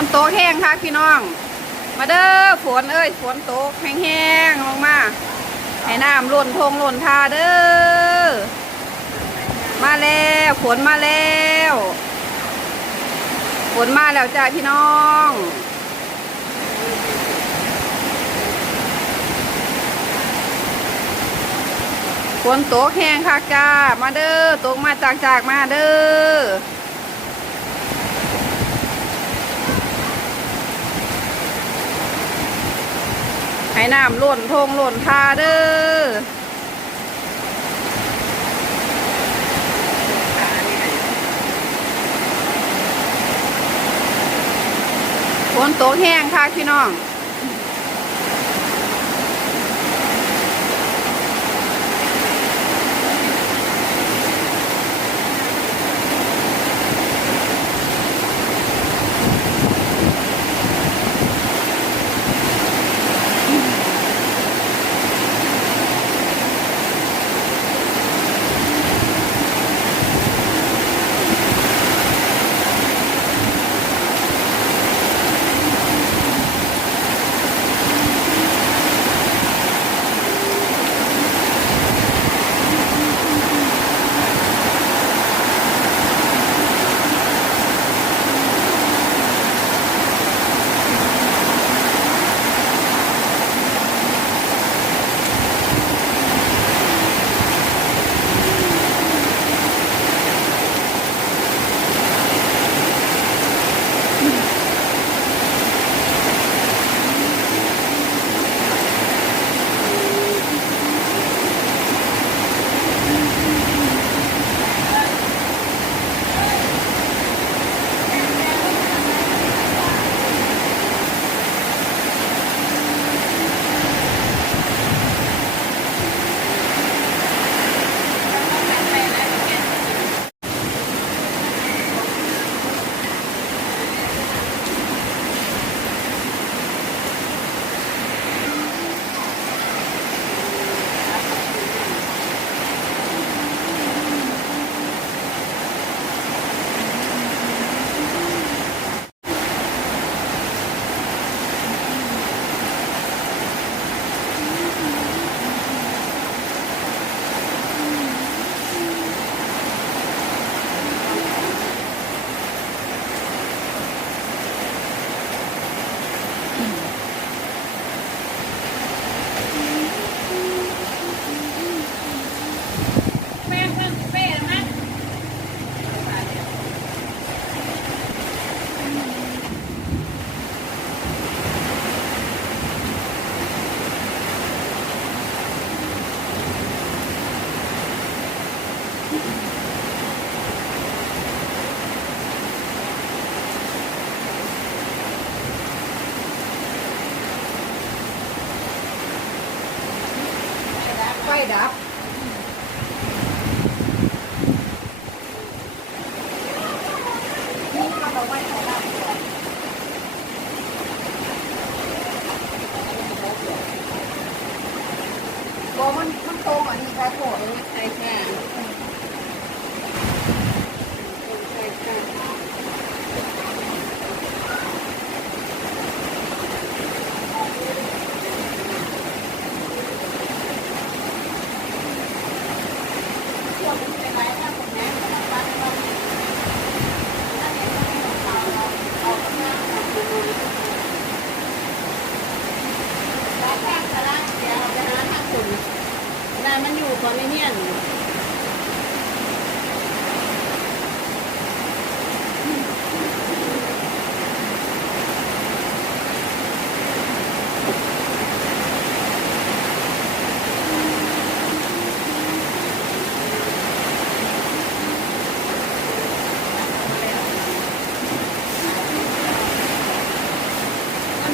นโตกแห้งค่ะพี่น้องมาเด้อฝนเอ้ยฝนตกแห้งๆลงมาให้น้ำล้นทงล้นทาเด้อมาแล้วฝนมาแล้วฝนมาแล้วจ้าพี่น้องฝนตกแห้งค่ะจ้ามาเด้อตกมาจากมาเด้อให้น้ำล้นทงล้นทาเด้อฝนตกแห้งค่ะพี่น้องไฟดับนี่ก็เราไว้ไฟดับก็มันโตกว่านี้ค่ะโถเลยใช่ค่ะใช่ค่ะมันอยู่คอนเนียน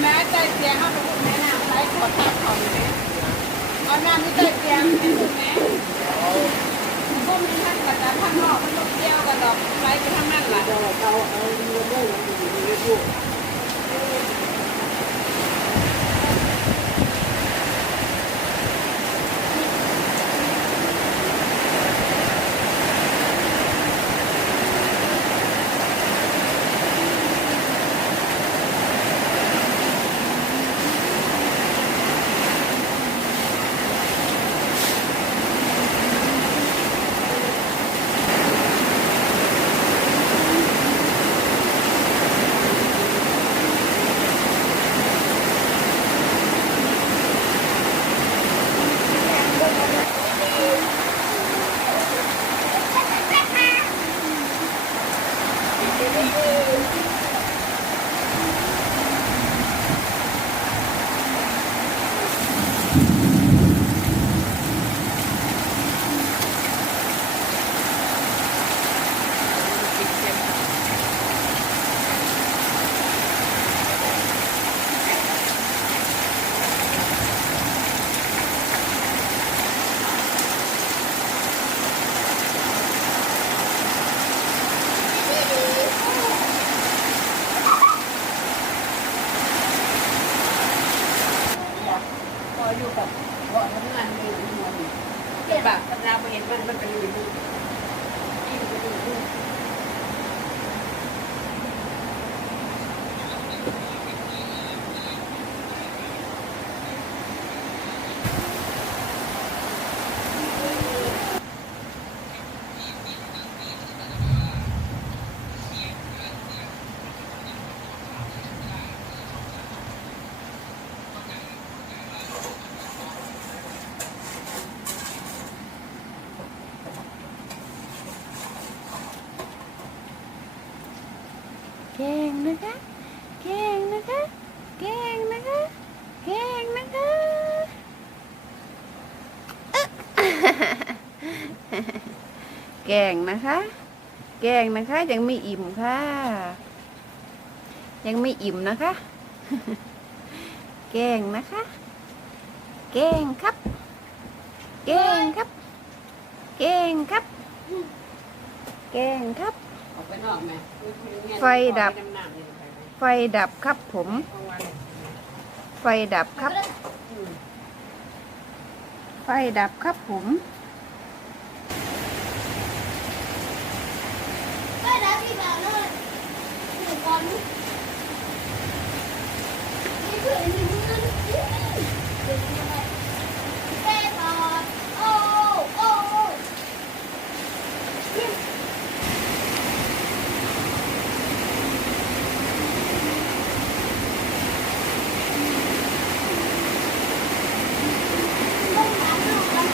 แม่ใจเสียเอาไปคุณแม่น้ำใช้ขอทับของแม่เอาน้ำที่ใจเสียให้คุณแม่พวกนี้ท่านกับการข้างนอกมันต้องเที่ยวกันดอกไล่ไปทางนั้นแหละเอาเงินได้ยังอยู่ในตู้ พออยู่กับเบาะทำงานมีหัวนี่แต่แบบเวลาไปเห็นมันเป็นอยู่ดูยิ่งไปดูเก่งนะคะเก่งนะคะเก่งนะคะเก่งนะคะแกงนะคะแกงนะคะยังไม่อิ่มค่ะยังไม่อิ่มนะคะแกงนะคะแกงครับแกงครับแกงครับแกงครับออกไปนอกไหม ไฟดับไฟดับครับผมไฟดับครับไฟดับครับผมไปแล้วพี่บ่าวเลยหนึ่งคนนี่คือนี่มือเต้บอลโอ้โอ้ต้องหาหนูกัน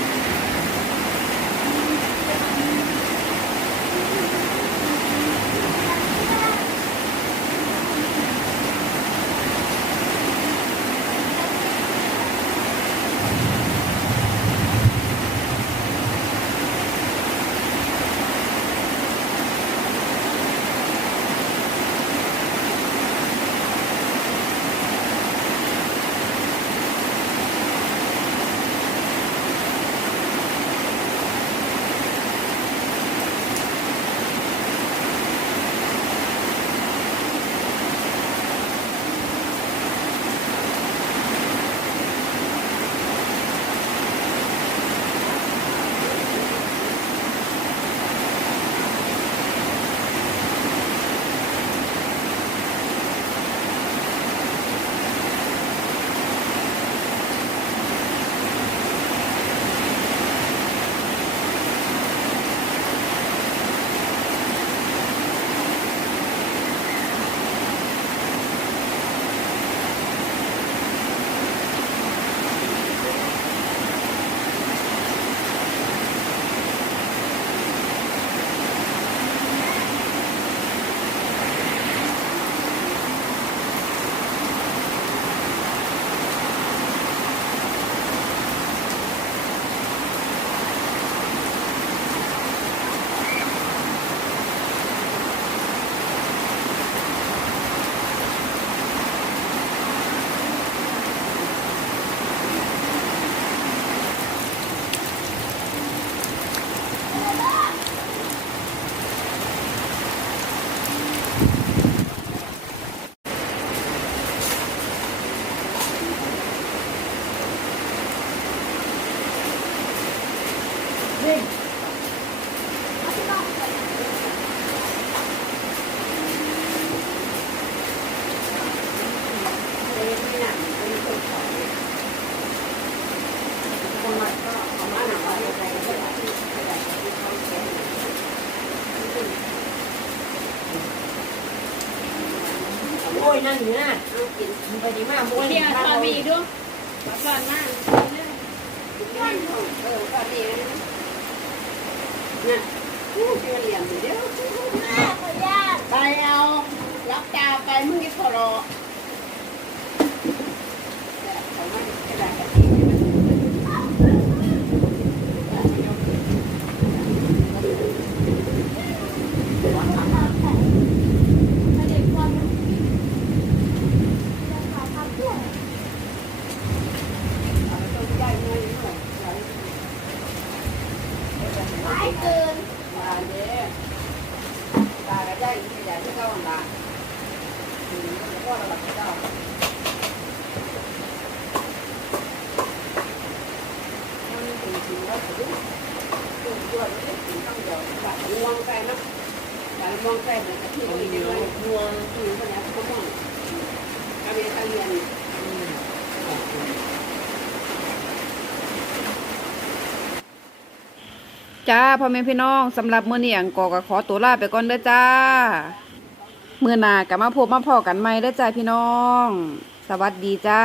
โอ้ยนั่นอยู่นะกินไปดีมากโอ้ย เดี๋ยว มา ทอด โอ้ มี ย ด้วยก่อนมาก ก็ดีนะเนี่ยเรียนเดี๋ยว แม่ขอญาต ไปเอา รอแต่ของมันกระดาษกระถิ่นเด็กความมันราคาพับด้วย ต้องได้เงินหน่อย หลายเกิน ตาเด้ตาได้ที่ใหญ่ที่เก้าตาถึงก็ระดับเก้ามันถึงถึงแล้วถึงถึงตัวนี้ถึงต้องเดียวแบบมองไปนะแบบมองไปเหมือนกับที่เราเดียวมองถึงขนาดเขามองอเมริกันเรียน จ้าพ่อแม่พี่น้องสำหรับมื้อนี้อังกอก็ขอตัวลาไปก่อนเด้อจ้ามื้อหน้าก็มาพบมาพ้อกันใหม่เด้อจ้าพี่น้อง สวัสดีจ้า